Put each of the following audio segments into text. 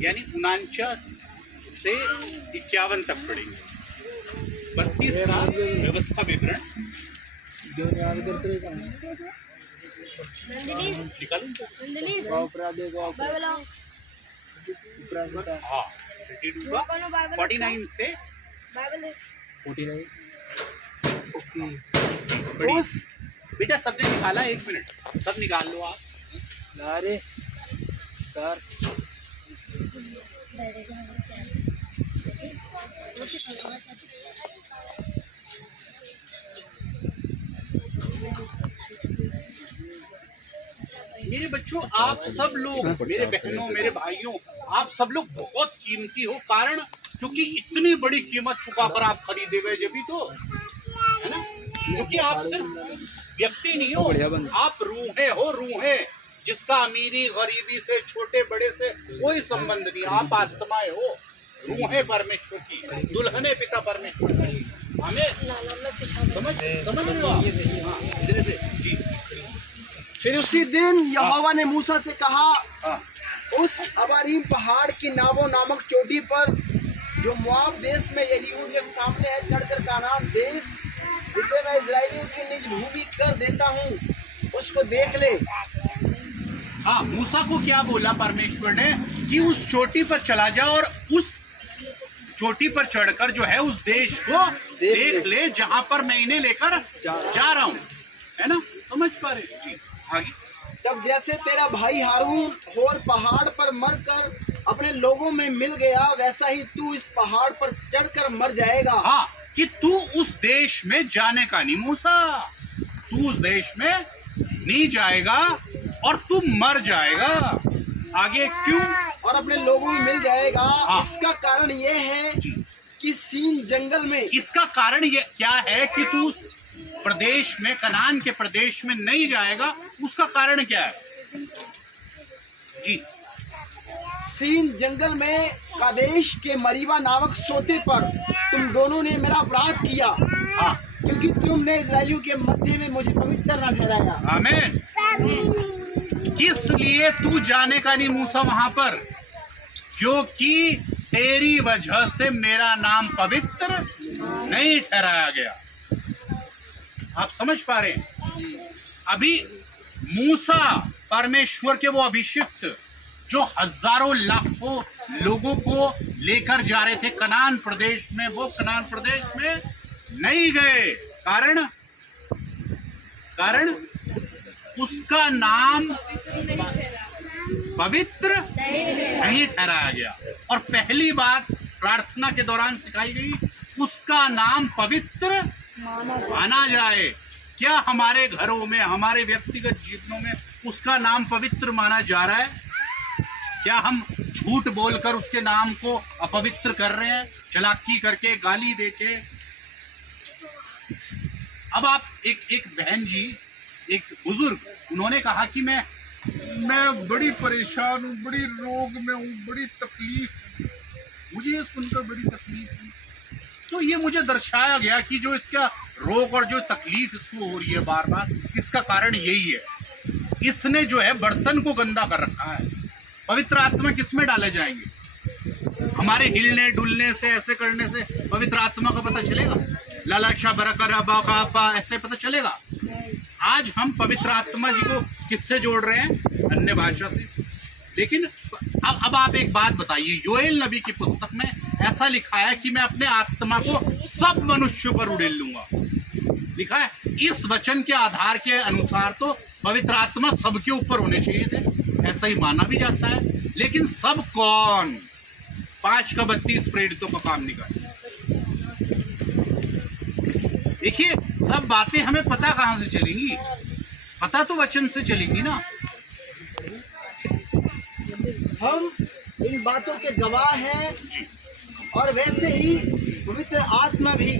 यानी 49 से 51 तक पढ़ेंगे। 32 का व्यवस्था विवरण हाँ 49 से 49 बेटा सबने निकाला, 1 मिनट सब निकाल लो आप। अरे सर मेरे बच्चों, आप सब लोग, मेरे बहनों, मेरे भाइयों, आप सब लोग बहुत कीमती हो। कारण क्योंकि इतनी बड़ी कीमत चुकाकर आप खरीदे गए, जब भी तो है ना। क्योंकि आप सिर्फ व्यक्ति नहीं हो, आप रूहें हो, रूहें जिसका अमीरी गरीबी से, छोटे बड़े से कोई संबंध नहीं। आप आत्माएं हो, रूहें परमेश्वर की, दुल्हने पिता परमेश्वर की। हमें समझ रहे हो आप? हाँ, इधर से जी। फिर उसी दिन यहोवा ने मूसा से कहा, हाँ, उस अबारीम पहाड़ की नाबो नामक चोटी पर जो मोआब देश में यरीहो के सामने है, चढ़कर कानान देश जिसे मैं इजराइलियों की निज भूमि कर देता हूँ, उसको देख ले। हाँ, मूसा को क्या बोला परमेश्वर ने कि उस चोटी पर चला जा और उस चोटी पर चढ़कर जो है उस देश को देख ले जहां पर मैं इन्हें लेकर जा रहा हूँ, है ना। समझ पा रहे जी? आगे तब जैसे तेरा भाई हारून होर पहाड़ पर मरकर अपने लोगों में मिल गया, वैसा ही तू इस पहाड़ पर चढ़कर मर जाएगा। हाँ, कि तू उस देश में जाने का नहीं मूसा, तू उस देश में नहीं जाएगा और तू मर जाएगा। आगे क्यों? और अपने लोगों में मिल जाएगा। हाँ। इसका कारण ये है कि सीन जंगल में, इसका कारण ये क्या है कि तू उस प्रदेश में, कनान के प्रदेश में नहीं जाएगा? उसका कारण क्या है जी? सीन जंगल में कादेश के मरीबा नामक सोते पर तुम दोनों ने मेरा अपराध किया, हाँ, क्योंकि तुमने इजराइलियों के मध्य में मुझे पवित्र न ठहराया। आमीन। किस लिए तू जाने का नहीं मूसा वहां पर? क्योंकि तेरी वजह से मेरा नाम पवित्र नहीं ठहराया गया। आप समझ पा रहे हैं? अभी मूसा परमेश्वर के वो अभिषिक्त जो हजारों लाखों लोगों को लेकर जा रहे थे कनान प्रदेश में, वो कनान प्रदेश में नहीं गए। कारण उसका नाम पवित्र नहीं ठहराया गया। और पहली बात प्रार्थना के दौरान सिखाई गई, उसका नाम पवित्र माना जाए। क्या हमारे घरों में, हमारे व्यक्तिगत जीवनों में उसका नाम पवित्र माना जा रहा है? क्या हम झूठ बोलकर उसके नाम को अपवित्र कर रहे हैं, चालाकी करके, गाली देके? अब आप एक बहन जी, एक बुजुर्ग, उन्होंने कहा कि मैं बड़ी परेशान हूँ, बड़ी रोग में हूँ, बड़ी तकलीफ, मुझे ये सुनकर बड़ी तकलीफ हुई। तो ये मुझे दर्शाया गया कि जो इसका रोग और जो तकलीफ इसको हो रही है बार बार, इसका कारण यही है, इसने जो है बर्तन को गंदा कर रखा है। पवित्र आत्मा किसमें डाले जाएंगे? हमारे हिलने डुलने से, ऐसे करने से पवित्र आत्मा का पता चलेगा? लालाक्षा बरकर ऐसे पता चलेगा? आज हम पवित्र आत्मा जी को किससे जोड़ रहे हैं? अन्य भाषा से। लेकिन अब आप एक बात बताइए, योएल नबी की पुस्तक में ऐसा लिखा है कि मैं अपने आत्मा को सब मनुष्यों पर उड़ेल लूंगा, लिखा है। इस वचन के आधार के अनुसार तो पवित्र आत्मा सबके ऊपर होने चाहिए थे, ऐसा ही माना भी जाता है। लेकिन सब कौन? 5 का 32 प्रेरितों का काम निकाल। देखिए, सब बातें हमें पता कहाँ से चलेंगी? पता तो वचन से चलेंगी ना। हम इन बातों के गवाह हैं। और वैसे ही पवित्र आत्मा भी,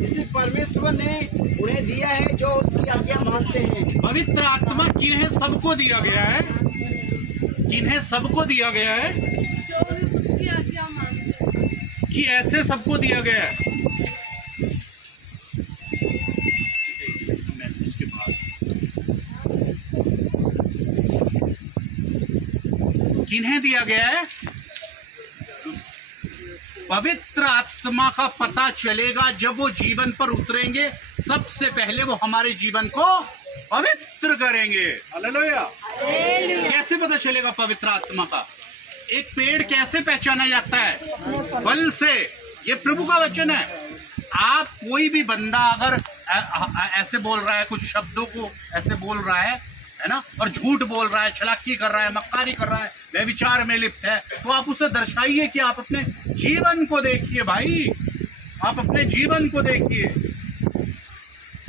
जिसे परमेश्वर ने उन्हें दिया है जो उसकी आज्ञा मानते हैं। पवित्र आत्मा किन्हें सबको दिया गया है? किन्हें सबको दिया गया है? उसकी आज्ञा मानते हैं। कि ऐसे सबको दिया गया है? मैसेज के बाद किन्हें दिया गया है? पवित्र आत्मा का पता चलेगा जब वो जीवन पर उतरेंगे। सबसे पहले वो हमारे जीवन को पवित्र करेंगे। हालेलुया। कैसे पता चलेगा पवित्र आत्मा का? एक पेड़ कैसे पहचाना जाता है? फल से। ये प्रभु का वचन है। आप कोई भी बंदा अगर ऐसे बोल रहा है, कुछ शब्दों को ऐसे बोल रहा है ना, और झूठ बोल रहा है, छलाकी कर रहा है, मक्कारी कर रहा है, व्यभिचार में लिप्त है, तो आप उसे दर्शाइए कि आप अपने जीवन को देखिए भाई, आप अपने जीवन को देखिए।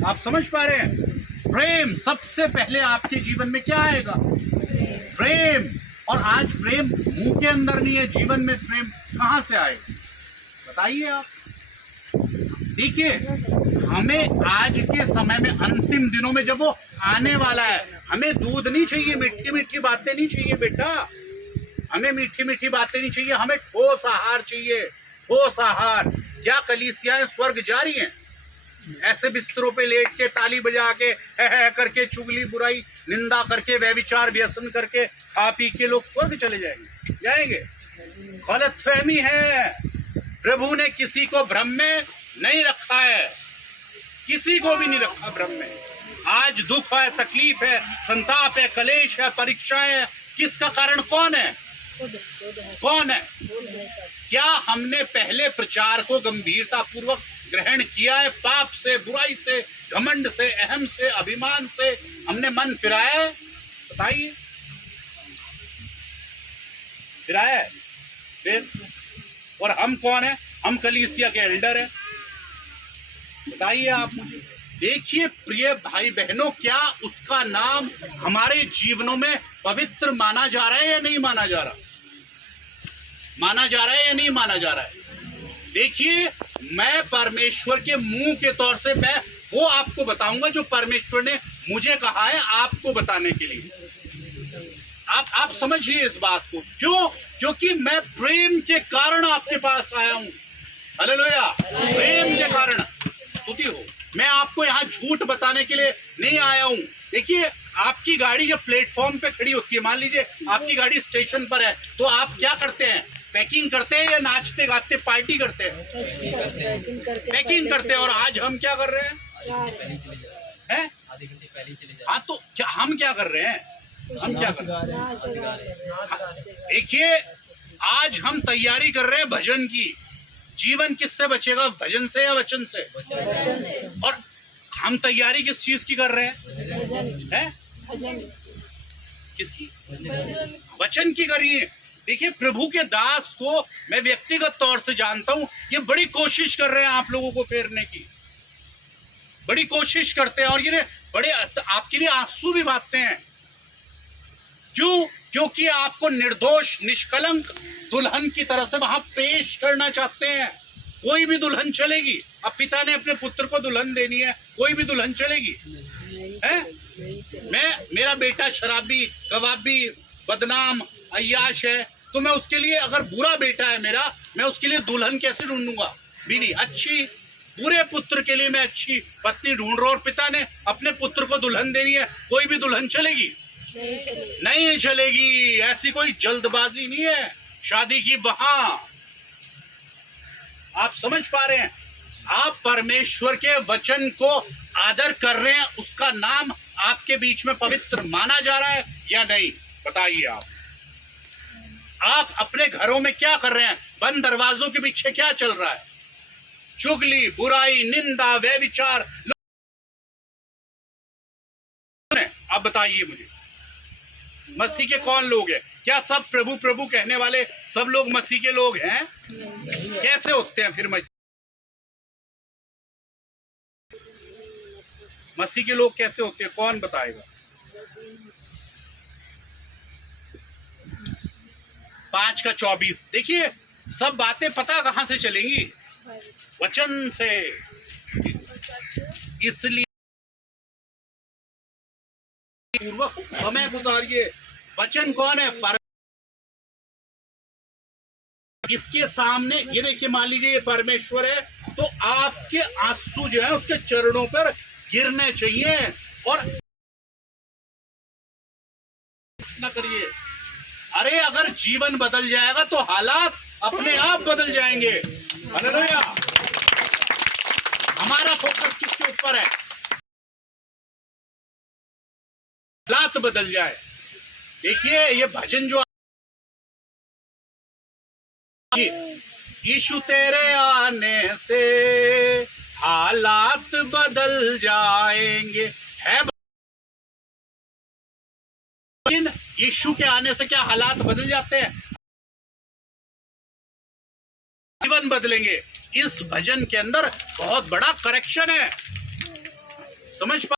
आप समझ पा रहे हैं? प्रेम सबसे पहले आपके जीवन में क्या आएगा? प्रेम। और आज प्रेम मुंह के अंदर नहीं है, जीवन में प्रेम कहां से आएगा? बताइए आप। देखिए, हमें आज के समय में, अंतिम दिनों में जब वो आने वाला है, हमें दूध नहीं चाहिए, मीठी मीठी बातें नहीं चाहिए बेटा, हमें मीठी मीठी बातें नहीं चाहिए, हमें ठोस आहार चाहिए। ठोस आहार। क्या कलीसियाएं स्वर्ग जा रही हैं? ऐसे बिस्तरों पे लेट के, ताली बजा के, है करके, चुगली बुराई निंदा करके, व्यभिचार व्यसन करके, खा पी के लोग स्वर्ग चले जाएंगे? जाएंगे? गलतफहमी है। प्रभु ने किसी को भ्रम में नहीं रखा है, किसी को भी नहीं रखा भ्रम में। आज दुख है, तकलीफ है, संताप है, कलेश है, परीक्षाएं है, किसका कारण कौन है? कौन है? क्या हमने पहले प्रचार को गंभीरता पूर्वक ग्रहण किया है? पाप से, बुराई से, घमंड से, अहम से, अभिमान से हमने मन फिराया है? बताइए, फिराया है? फिर और हम कौन है? हम कलीसिया के एल्डर हैं। बताइए आप मुझे। देखिए प्रिय भाई बहनों, क्या उसका नाम हमारे जीवनों में पवित्र माना जा रहा है या नहीं माना जा रहा? माना जा रहा है या नहीं माना जा रहा है? देखिए, मैं परमेश्वर के मुंह के तौर से मैं वो आपको बताऊंगा जो परमेश्वर ने मुझे कहा है आपको बताने के लिए। आप समझिए इस बात को। क्योंकि मैं प्रेम के कारण आपके पास आया हूं। हालेलुया। प्रेम के कारण। स्तुति हो। मैं आपको यहाँ झूठ बताने के लिए नहीं आया हूँ। देखिए, आपकी गाड़ी जब प्लेटफॉर्म पे खड़ी होती है, मान लीजिए आपकी गाड़ी स्टेशन पर है, तो आप क्या करते हैं? पैकिंग करते हैं या नाचते गाते पार्टी करते हैं? पैकिंग करते हैं। और आज हम क्या कर रहे हैं? आधे घंटे पहले ही चले जाए। हाँ, तो क्या हम क्या कर रहे हैं? हम क्या कर रहे हैं? देखिए, आज हम तैयारी कर रहे हैं भजन की। जीवन किससे बचेगा? भजन से या वचन से? और हम तैयारी किस चीज की कर रहे हैं? किसकी? वचन की करिए। देखिए, प्रभु के दास को मैं व्यक्तिगत तौर से जानता हूं, ये बड़ी कोशिश कर रहे हैं आप लोगों को फेरने की, बड़ी कोशिश करते हैं, और ये बड़े आपके लिए आंसू भी बहाते हैं। क्यों? क्योंकि आपको निर्दोष, निष्कलंक दुल्हन की तरह से वहां पेश करना चाहते हैं। कोई भी दुल्हन चलेगी। अब पिता ने अपने पुत्र को दुल्हन देनी है, कोई भी दुल्हन चलेगी? है? मेरा बेटा शराबी, कबाबी, बदनाम, अय्याश है, तो मैं उसके लिए, अगर बुरा बेटा है मेरा, मैं उसके लिए दुल्हन कैसे ढूंढूंगा? बीवी अच्छी। बुरे पुत्र के लिए मैं अच्छी पत्नी ढूंढ रहा हूं, और पिता ने अपने पुत्र को दुल्हन देनी है, कोई भी दुल्हन चलेगी? नहीं चलेगी। ऐसी कोई जल्दबाजी नहीं है शादी की वहां। आप समझ पा रहे हैं? आप परमेश्वर के वचन को आदर कर रहे हैं, उसका नाम आपके बीच में पवित्र माना जा रहा है या नहीं? बताइए आप अपने घरों में क्या कर रहे हैं? बंद दरवाजों के पीछे क्या चल रहा है? चुगली, बुराई, निंदा, व्यभिचार। अब बताइए मुझे, मसीह के कौन लोग हैं? क्या सब प्रभु प्रभु कहने वाले सब लोग मसीह के लोग हैं? कैसे होते हैं फिर? मसीह के लोग कैसे होते हैं? कौन बताएगा? 5:24। देखिए, सब बातें पता कहां से चलेंगी? वचन से। इसलिए पूर्वक समय गुजारिए। वचन कौन है? इसके सामने ये देखिए, मान लीजिए ये परमेश्वर है, तो आपके आंसू जो है उसके चरणों पर गिरने चाहिए। और न करिए, अरे अगर जीवन बदल जाएगा तो हालात अपने आप बदल जाएंगे। हालेलुया। हमारा फोकस किसके ऊपर है? हालात बदल जाए। देखिए ये भजन जो यीशु तेरे आने से हालात बदल जाएंगे है। लेकिन यीशु के आने से क्या हालात बदल जाते हैं? जीवन बदलेंगे। इस भजन के अंदर बहुत बड़ा करेक्शन है। समझ पा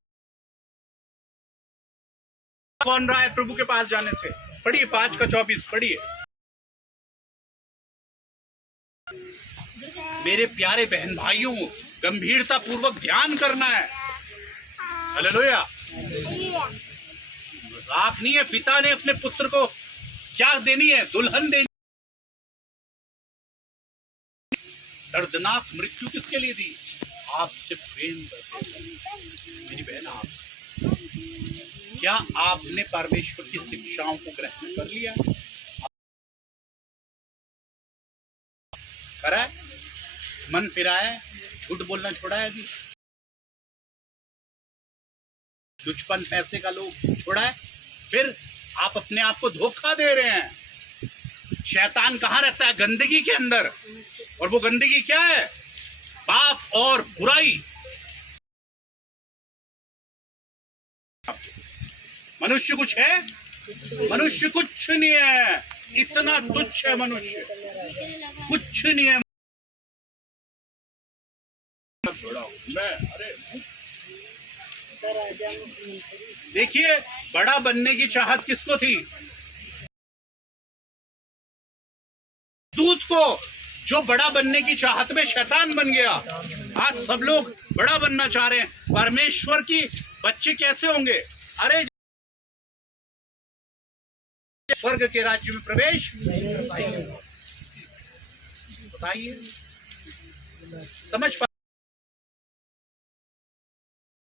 कौन रहा है प्रभु के पास जाने से? पढ़िए 5:24 पढ़िए। मेरे प्यारे बहन भाइयों, गंभीरता पूर्वक ध्यान करना है। हालेलुया। मजाक नहीं है। पिता ने अपने पुत्र को क्या देनी है? दुल्हन देनी। दर्दनाक मृत्यु किसके लिए दी? आपसे प्रेम करते मेरी बहन। आप क्या आपने परमेश्वर की शिक्षाओं को ग्रहण कर लिया? करा है? मन फिराया है? झूठ बोलना छोड़ा है? अभी दुष्पन पैसे का लोभ छोड़ा है? फिर आप अपने आप को धोखा दे रहे हैं। शैतान कहाँ रहता है? गंदगी के अंदर। और वो गंदगी क्या है? पाप और बुराई। मनुष्य कुछ है? मनुष्य कुछ नहीं है। इतना तुच्छ है मनुष्य, कुछ नहीं है। देखिए बड़ा बनने की चाहत किसको थी? दूत को। जो बड़ा बनने की चाहत में शैतान बन गया। आज सब लोग बड़ा बनना चाह रहे हैं। परमेश्वर की बच्चे कैसे होंगे? अरे स्वर्ग के राज्य में प्रवेश बताइए। समझ पा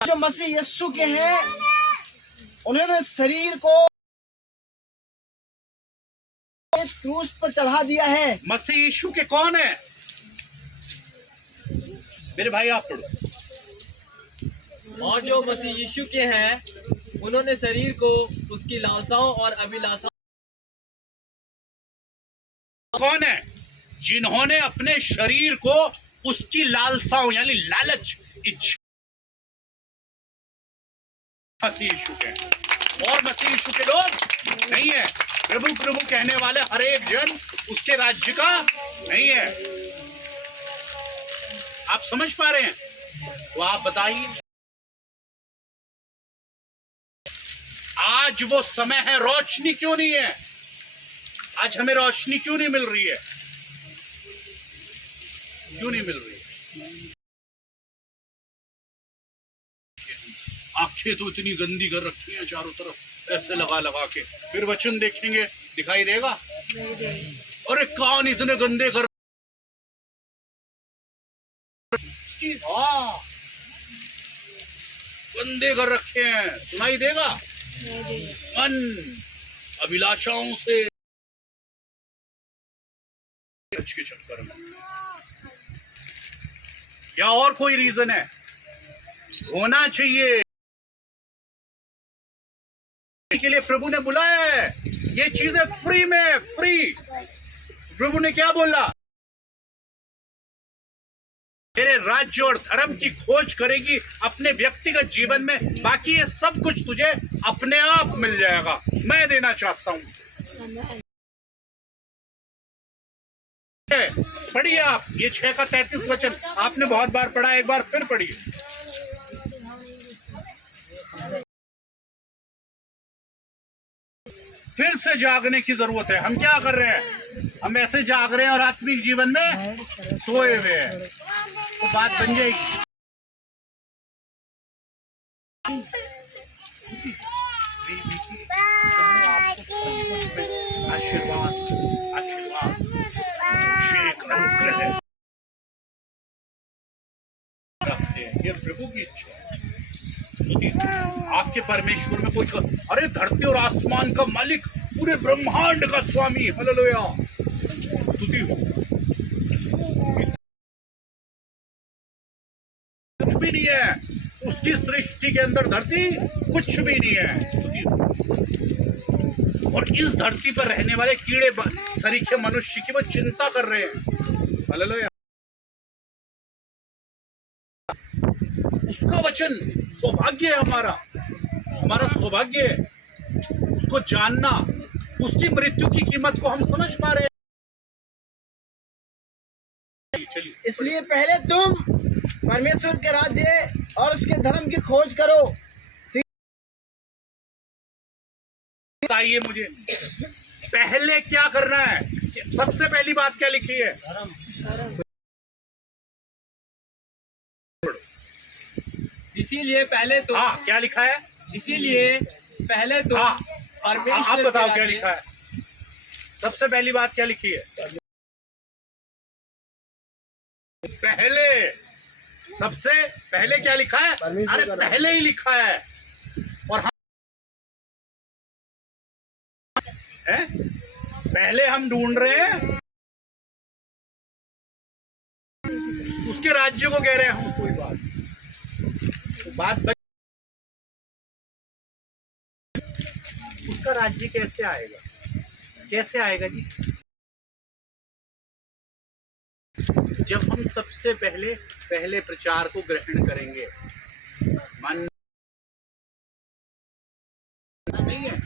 जो मसीह यीशु के हैं, उन्होंने शरीर को क्रूस पर चढ़ा दिया है। मसीह यीशु के कौन है? मेरे भाई आप पढ़ो। और जो मसीह यीशु के हैं, उन्होंने शरीर को उसकी लालसाओं और अभिलाषाओं। कौन है? जिन्होंने अपने शरीर को उसकी लालसाओं यानी लालच, इच्छा, मसीह यीशु के। और मसीह यीशु के लोग नहीं है। प्रभु प्रभु कहने वाले हर एक जन उसके राज्य का नहीं है। आप समझ पा रहे हैं? तो आप बताइए, आज वो समय है, रोशनी क्यों नहीं है? आज हमें रोशनी क्यों नहीं मिल रही है? क्यों नहीं मिल रही है? आंखें तो इतनी गंदी कर रखी हैं चारों तरफ, ऐसे लगा लगा के। फिर वचन देखेंगे दिखाई देगा? अरे कान इतने गंदे कर, हाँ गंदे कर रखे हैं, सुनाई देगा? मन अभिलाषाओं से के चक्कर में। क्या और कोई रीजन है? होना चाहिए के लिए प्रभु ने बुलाया है। ये चीजें फ्री में, फ्री। प्रभु ने क्या बोला? तेरे राज्य और धर्म की खोज करेगी अपने व्यक्तिगत जीवन में, बाकी ये सब कुछ तुझे अपने आप मिल जाएगा। मैं देना चाहता हूं। पढ़िए आप ये 6 का 33 वचन। आपने बहुत बार पढ़ा, एक बार फिर पढ़िए। फिर से जागने की जरूरत है। हम क्या कर रहे हैं? हम ऐसे जाग रहे हैं और आत्मिक जीवन में सोए हुए हैं। तो बात बन जाएगी। आशीर्वाद, आशीर्वाद, अभिषेक, अनुग्रह रखते हैं। ये प्रभु की इच्छा है। आपके परमेश्वर में कोई अरे धरती और आसमान का मालिक, पूरे ब्रह्मांड का स्वामी, हालेलुया। स्तुति हो। कुछ भी नहीं है उसकी सृष्टि के अंदर, धरती कुछ भी नहीं है, स्तुति हो। और इस धरती पर रहने वाले कीड़े सरीखे मनुष्य की वो चिंता कर रहे हैं। हालेलुया। उसका वचन सौभाग्य है, हमारा सौभाग्य है उसको जानना। उसकी मृत्यु की कीमत को हम समझ पा रहे हैं। चलिए, इसलिए पहले तुम परमेश्वर के राज्य और उसके धर्म की खोज करो। बताइए मुझे पहले क्या करना है। सबसे पहली बात क्या लिखी है? इसीलिए पहले तो, हाँ, क्या लिखा है? इसीलिए पहले तो हाँ, परमेश्वर आप बताओ के क्या राज्य- लिखा है? सबसे पहली बात क्या लिखी है? पहले, सबसे पहले क्या लिखा है? अरे पहले ही लिखा है। और हम है पहले हम ढूंढ रहे हैं उसके राज्य को, कह रहे हैं हम। कोई बात उसका राज्य कैसे आएगा? कैसे आएगा जी? जब हम सबसे पहले प्रचार को ग्रहण करेंगे। मन नहीं है,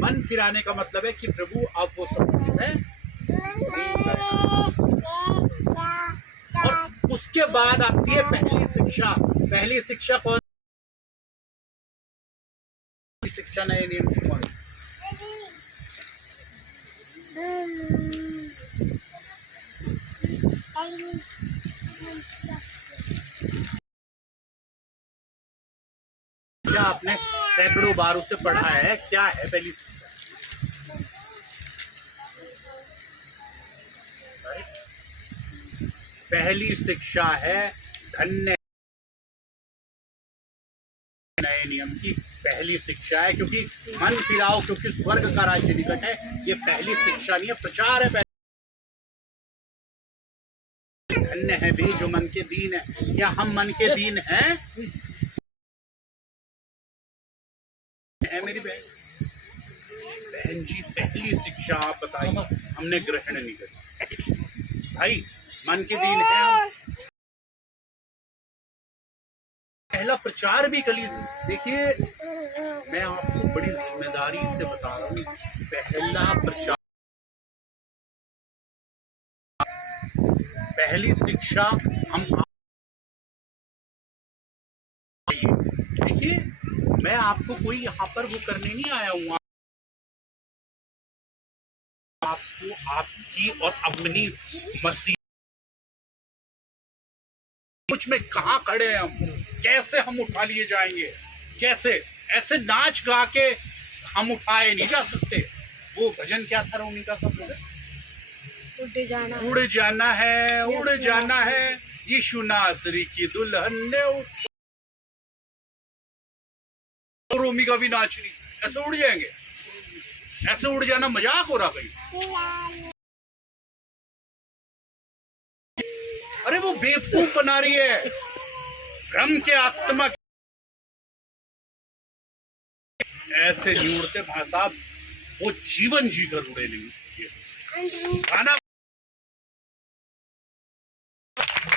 मन फिराने का मतलब है कि प्रभु अब वो सब कुछ है और उसके बाद आती है पहली शिक्षा। पहली शिक्षा कौन? शिक्षा नए नियम की कौन? क्या आपने सैकड़ों बार उसे पढ़ा है? क्या है पहली शिक्षा? पहली शिक्षा है धन्य नए नियम की पहली शिक्षा है, क्योंकि मन फिराओ क्योंकि स्वर्ग का राज्य निकट है। ये पहली शिक्षा नहीं है, प्रचार है। धन्य है वे जो मन के दीन है। क्या हम मन के दीन हैं? है मेरी बहन जी, पहली शिक्षा आप बताइए, हमने ग्रहण नहीं करी। भाई मन के दीन है हम। पहला प्रचार भी कली। देखिए मैं आपको बड़ी जिम्मेदारी से बता रहा हूँ, पहला प्रचार, पहली शिक्षा हम। देखिए मैं आपको कोई यहाँ पर वो करने नहीं आया हूँ, आपको आपकी और अपनी मसीह कुछ में कहाँ खड़े हैं हम, कैसे हम उठा लिए जाएंगे, कैसे? ऐसे नाच गा के हम उठाए नहीं जा सकते। वो भजन क्या था रोमिका का? उड़ जाना, उड़ जाना है, उड़ जाना है, यीशु नासरी की दुल्हन ने रोमिका भी नाच रही। ऐसे उड़ जाएंगे? ऐसे उड़ जाना मजाक हो रहा भाई? अरे वो बेवकूफ बना रही है, भ्रम के आत्मा। ऐसे नहीं उड़ते भाई साहब, वो जीवन जीकर उड़े नहीं। गाना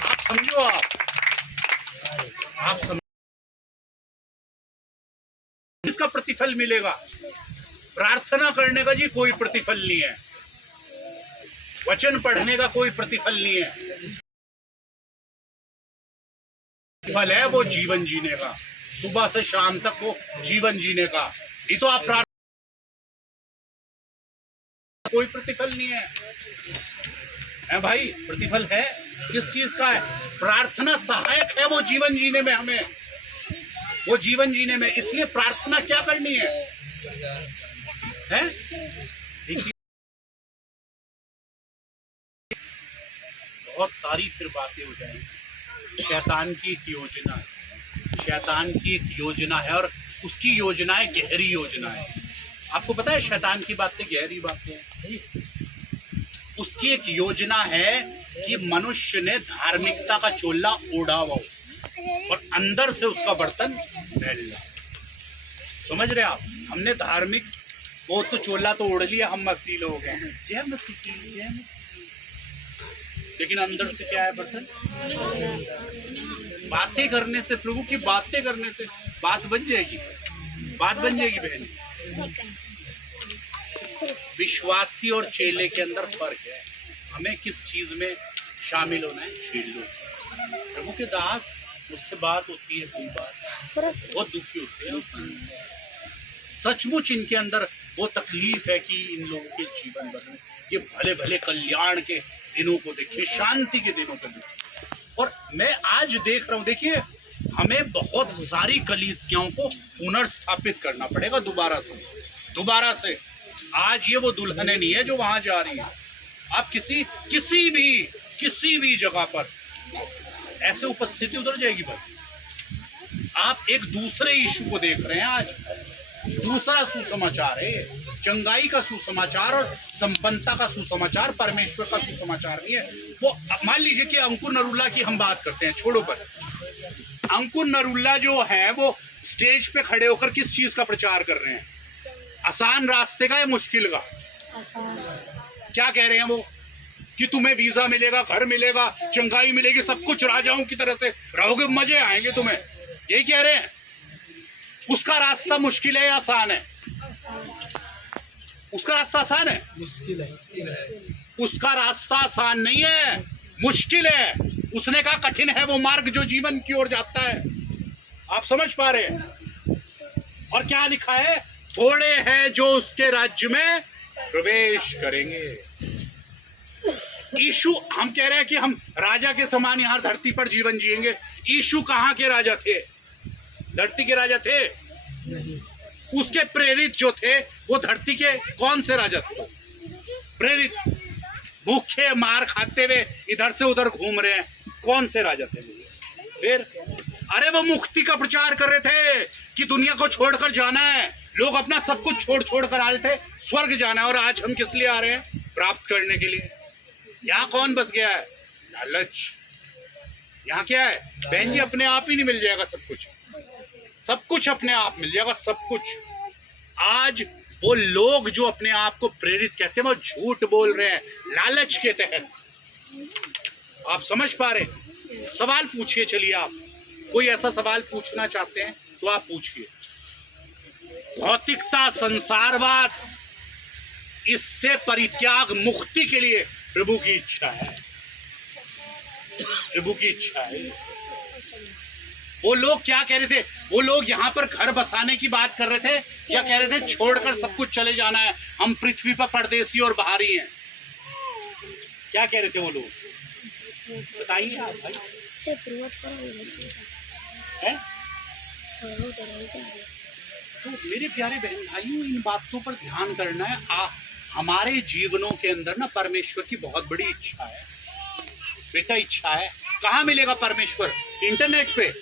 आप समझो, आप समझो, इसका प्रतिफल मिलेगा। प्रार्थना करने का जी कोई प्रतिफल नहीं है, वचन पढ़ने का कोई प्रतिफल नहीं है। फल है वो जीवन जीने का, सुबह से शाम तक वो जीवन जीने का। ये तो आप प्रार्थना, कोई प्रतिफल नहीं है भाई। प्रतिफल है किस चीज का? है प्रार्थना सहायक है वो जीवन जीने में, हमें वो जीवन जीने में। इसलिए प्रार्थना क्या करनी है? देखिए बहुत सारी फिर बातें हो जाएंगी। शैतान की एक योजना है, शैतान की एक योजना है, और उसकी योजनाएं गहरी योजना है। आपको पता है शैतान की बातें गहरी बातें हैं। की एक योजना है कि मनुष्य ने धार्मिकता का चोला ओढ़ा हुआ और अंदर से उसका बर्तन फैला। समझ रहे आप? हमने धार्मिक वो तो चोला तो ओढ़ लिया, हम मसीह लोग हैं, जय मसीह की जय मसीह की, लेकिन अंदर से क्या है बर्तन? बातें करने से, प्रभु की बातें करने से बात बन जाएगी, बात बन जाएगी बहन। विश्वासी और चेले के अंदर फर्क है। हमें किस चीज में शामिल होना है? चेलों। प्रभु के दास, मुझसे बात होती है कई बार, बहुत दुखी होते हैं, सचमुच इनके अंदर वो तकलीफ है कि इन लोगों के जीवन भर में ये भले भले कल्याण के दिनों को देखिए, शांति के दिनों को देखिए। और मैं आज देख रहा हूँ, देखिए हमें बहुत सारी कलीसियाओं को पुनर्स्थापित करना पड़ेगा दोबारा से। आज ये वो दुल्हनें नहीं है जो वहां जा रही है। आप किसी भी जगह पर ऐसे उपस्थिति उधर जाएगी भाई। आप एक दूसरे यीशु को देख रहे हैं। आज दूसरा सुसमाचार है, चंगाई का सुसमाचार और संपन्नता का सुसमाचार, परमेश्वर का सुसमाचार नहीं है वो। मान लीजिए कि अंकुर नरुल्ला की हम बात करते हैं, छोड़ो पर। अंकुर नरुल्ला जो है वो स्टेज पे खड़े होकर किस चीज का प्रचार कर रहे हैं? आसान रास्ते का या मुश्किल का? क्या कह रहे हैं वो? कि तुम्हें वीजा मिलेगा, घर मिलेगा, चंगाई मिलेगी, सब कुछ राजाओं की तरह से रहोगे, मजे आएंगे तुम्हें, यही कह रहे हैं। उसका रास्ता मुश्किल है या आसान है? उसका रास्ता आसान है? मुश्किल है। उसका रास्ता आसान नहीं है, मुश्किल है। उसने कहा कठिन है वो मार्ग जो जीवन की ओर जाता है। आप समझ पा रहे हैं? और क्या लिखा है? थोड़े हैं जो उसके राज्य में प्रवेश करेंगे। यीशु, हम कह रहे हैं कि हम राजा के समान यहाँ धरती पर जीवन जिएंगे। यीशु कहाँ के राजा थे? धरती के राजा थे? उसके प्रेरित जो थे वो धरती के कौन से राजा थे? प्रेरित भूखे मार खाते हुए इधर से उधर घूम रहे हैं, कौन से राजा थे? फिर अरे वो मुक्ति का प्रचार कर रहे थे कि दुनिया को छोड़कर जाना है। लोग अपना सब कुछ छोड़ कर आ रहे थे, स्वर्ग जाना है। और आज हम किस लिए आ रहे हैं? प्राप्त करने के लिए। यहाँ कौन बस गया है? लालच। यहाँ क्या है बहन जी? अपने आप ही नहीं मिल जाएगा सब कुछ अपने आप मिल जाएगा, सब कुछ। आज वो लोग जो अपने आप को प्रेरित कहते हैं वो झूठ बोल रहे हैं लालच के तहत। आप समझ पा रहे? सवाल पूछिए। चलिए, आप कोई ऐसा सवाल पूछना चाहते हैं तो आप पूछिए। भौतिकता, संसारवाद, इससे परित्याग, मुक्ति के लिए प्रभु की इच्छा है। प्रभु की इच्छा है। वो लोग क्या कह रहे थे? वो लोग यहाँ पर घर बसाने की बात कर रहे थे, क्या कह रहे थे? छोड़कर सब कुछ चले जाना है, हम पृथ्वी पर परदेसी और बाहरी हैं। क्या कह रहे थे वो लोग? बताइए आप भाई। है? तो मेरे प्यारे बहन भाइयों, इन बातों पर ध्यान करना है। हमारे जीवनों के अंदर ना परमेश्वर की बहुत बड़ी इच्छा है बेटा, इच्छा है। कहाँ मिलेगा परमेश्वर? इंटरनेट पे।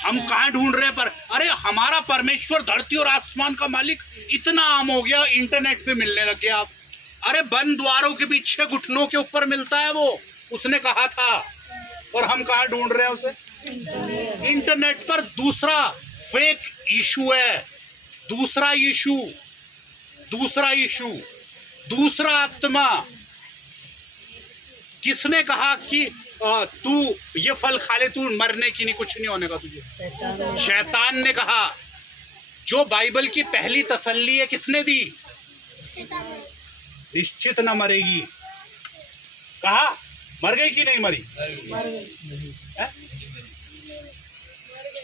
हम कहाँ ढूंढ रहे हैं पर? अरे हमारा परमेश्वर धरती और आसमान का मालिक इतना आम हो गया, इंटरनेट पे मिलने लग गया। आप अरे बंद द्वारों के पीछे घुटनों के ऊपर मिलता है वो, उसने कहा था। और हम कहाँ ढूंढ रहे हैं उसे? इंटरनेट पर। दूसरा फेक यीशु है, दूसरा यीशु, दूसरा आत्मा। किसने कहा कि तू ये फल खा ले, तू मरने की नहीं, कुछ नहीं होने का तुझे? शैतान ने कहा। जो बाइबल की पहली तसल्ली है किसने दी? निश्चित न मरेगी। कहा मर गई कि नहीं मरी?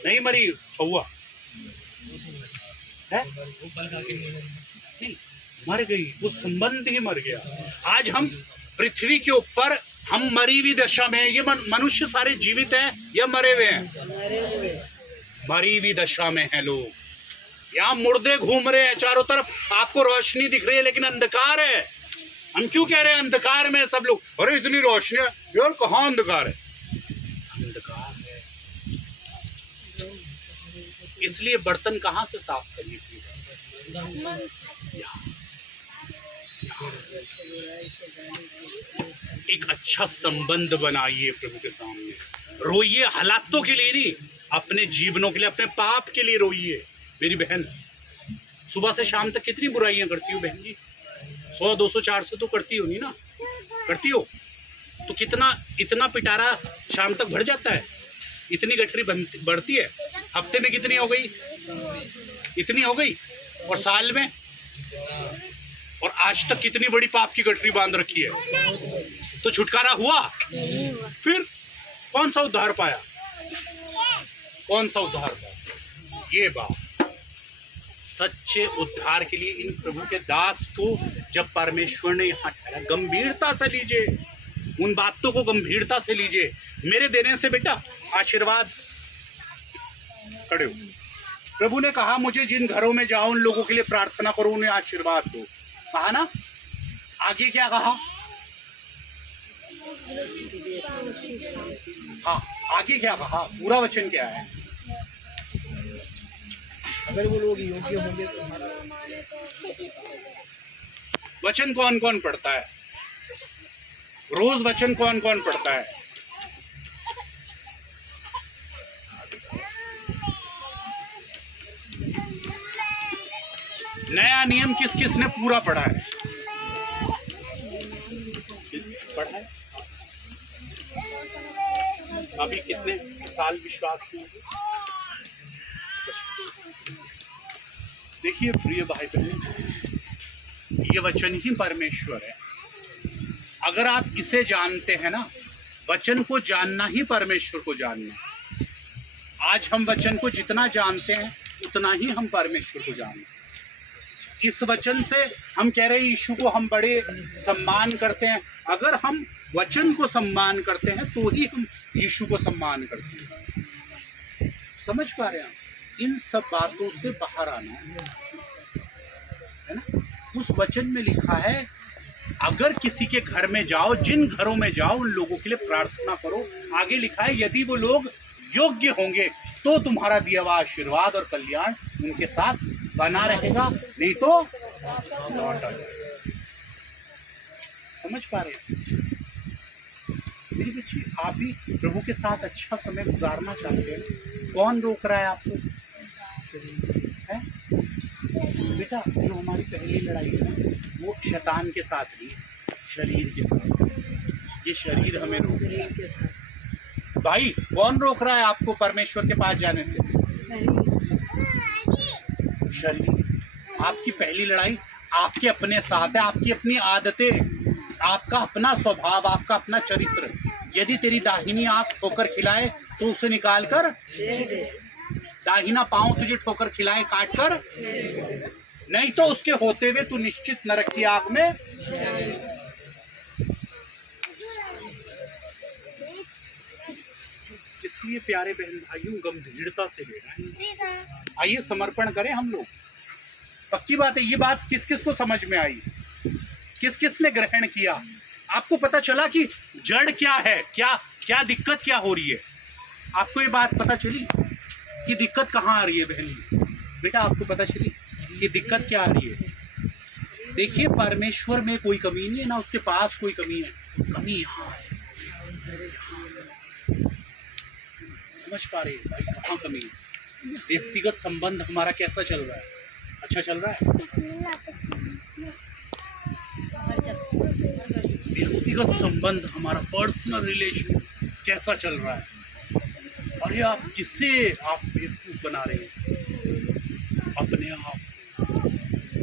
नहीं मरी हुआ है? नहीं, मर गई। वो संबंध ही मर गया। आज हम पृथ्वी के ऊपर हम मरी हुई दशा में हैं। ये मनुष्य सारे जीवित हैं या मरे हुए हैं? मरी हुई दशा में हैं लोग। यहाँ मुर्दे घूम रहे हैं चारों तरफ। आपको रोशनी दिख रही है लेकिन अंधकार है। हम क्यों कह रहे हैं अंधकार में सब लोग? अरे इतनी रोशनी है यार, कहाँ अंधकार है? अंधकार है। इसलिए बर्तन कहाँ से साफ करने की? यहाँ से। एक अच्छा संबंध बनाइए प्रभु के सामने, रोइए हालातों के लिए नहीं, अपने जीवनों के लिए, अपने पाप के लिए रोइए। मेरी बहन सुबह से शाम तक कितनी बुराइयां करती हो बहन जी? 100 200 400 तो करती हो नहीं ना? करती हो तो कितना इतना पिटारा शाम तक भर जाता है, इतनी गठरी बढ़ती है। हफ्ते में कितनी हो गई? इतनी हो गई। और साल में, और आज तक कितनी बड़ी पाप की गठरी बांध रखी है। तो छुटकारा हुआ? फिर कौन सा उद्धार पाया? कौन सा उद्धार पाया? ये बात सच्चे उद्धार के लिए इन प्रभु के दास को जब परमेश्वर ने यहाँ ठहरा, गंभीरता से लीजिए, उन बातों को गंभीरता से लीजिए। मेरे देने से बेटा आशीर्वाद। खड़े हो। प्रभु ने कहा मुझे जिन घरों में जाओ उन लोगों के लिए प्रार्थना करो, उन्हें आशीर्वाद दो। कहा ना? आगे क्या कहा? हाँ, आगे क्या कहा? पूरा वचन क्या है? अगर वो लोग योग्य होंगे तो वचन कौन कौन पढ़ता है? रोज वचन कौन कौन पढ़ता है? नया नियम किस किस ने पूरा पढ़ा है? पढ़ा है? अभी कितने साल विश्वास में? देखिए प्रिय भाई बहन, ये वचन ही परमेश्वर है। अगर आप इसे जानते हैं ना, वचन को जानना ही परमेश्वर को जानना है। आज हम वचन को जितना जानते हैं उतना ही हम परमेश्वर को जानते हैं। इस वचन से हम कह रहे हैं यीशु को हम बड़े सम्मान करते हैं। अगर हम वचन को सम्मान करते हैं तो ही हम यीशु को सम्मान करते हैं। समझ पा रहे हैं? इन सब बातों से बाहर आना है ना। उस वचन में लिखा है अगर किसी के घर में जाओ, जिन घरों में जाओ उन लोगों के लिए प्रार्थना करो। आगे लिखा है यदि वो लोग योग्य होंगे तो तुम्हारा दिया हुआ आशीर्वाद और कल्याण उनके साथ बना रहेगा, नहीं तो लौट आ जाएगा। समझ पा रहे हैं? मेरी बच्ची, आप भी प्रभु के साथ अच्छा समय गुजारना चाहते हैं, कौन रोक रहा है आपको? है? बेटा, जो हमारी पहली लड़ाई है ना, वो शैतान के साथ नहीं, शरीर के साथ। ये शरीर हमें रोक रहा है। भाई, कौन रोक रहा है आपको परमेश्वर के पास जाने से? शरीर। आपकी पहली लड़ाई आपके अपने साथ है, आपकी अपनी आदतें, आपका अपना स्वभाव, आपका अपना चरित्र। यदि तेरी दाहिनी आंख ठोकर खिलाए तो उसे निकाल कर, दाहिना पांव तुझे ठोकर खिलाए काट कर, नहीं तो उसके होते हुए तू निश्चित नरक की आग में। इसलिए प्यारे बहन भाइयों, गंभीरता से लेना है। आइए समर्पण करें हम लोग। पक्की बात है, ये बात किस किस को समझ में आई, किस किस ने ग्रहण किया? आपको पता चला कि जड़ क्या है, क्या क्या दिक्कत क्या हो रही है? आपको ये बात पता चली कि दिक्कत कहाँ आ रही है? बहन बेटा, आपको पता चली कि दिक्कत क्या आ रही है? देखिए, परमेश्वर में कोई कमी नहीं है, ना उसके पास कोई कमी है, कमी यहाँ है। समझ पा रहे हैं भाई, कहाँ कमी है? व्यक्तिगत संबंध हमारा कैसा चल रहा है? अच्छा चल रहा है? व्यक्तिगत संबंध हमारा, पर्सनल रिलेशन कैसा चल रहा है? अरे आप किससे आप बेवकूफ बना रहे हैं अपने आप?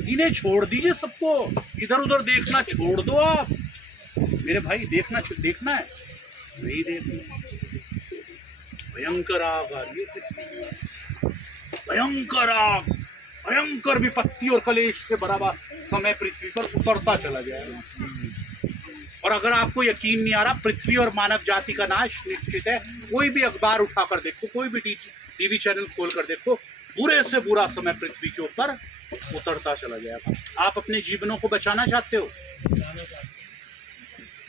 इन्हें छोड़ दीजिए सबको, इधर उधर देखना छोड़ दो आप। मेरे भाई, देखना है, नहीं देखना। भयंकर आग आ रही है, भयंकर आग, भयंकर विपत्ति और कलेश से भरा हुआ समय पृथ्वी पर उतरता चला जाएगा। और अगर आपको यकीन नहीं आ रहा, पृथ्वी और मानव जाति का नाश निश्चित है। कोई भी अखबार उठाकर देखो, कोई भी टीवी चैनल खोलकर देखो, बुरे से बुरा समय पृथ्वी के ऊपर उतरता चला जाएगा। आप अपने जीवनों को बचाना चाहते हो?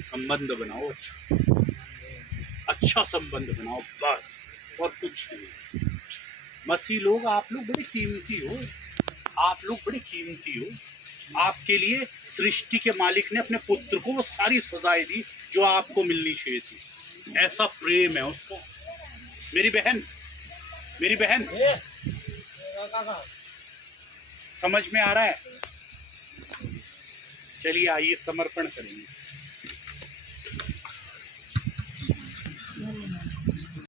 संबंध बनाओ, अच्छा संबंध बनाओ, बस, और कुछ नहीं। मसीह लोग, आप लोग बड़े कीमती हो, आप लोग बड़े कीमती हो। आपके लिए सृष्टि के मालिक ने अपने पुत्र को वो सारी सजाएं दी जो आपको मिलनी चाहिए थी। ऐसा प्रेम है उसका। मेरी बहन समझ में आ रहा है? चलिए आइए समर्पण करेंगे।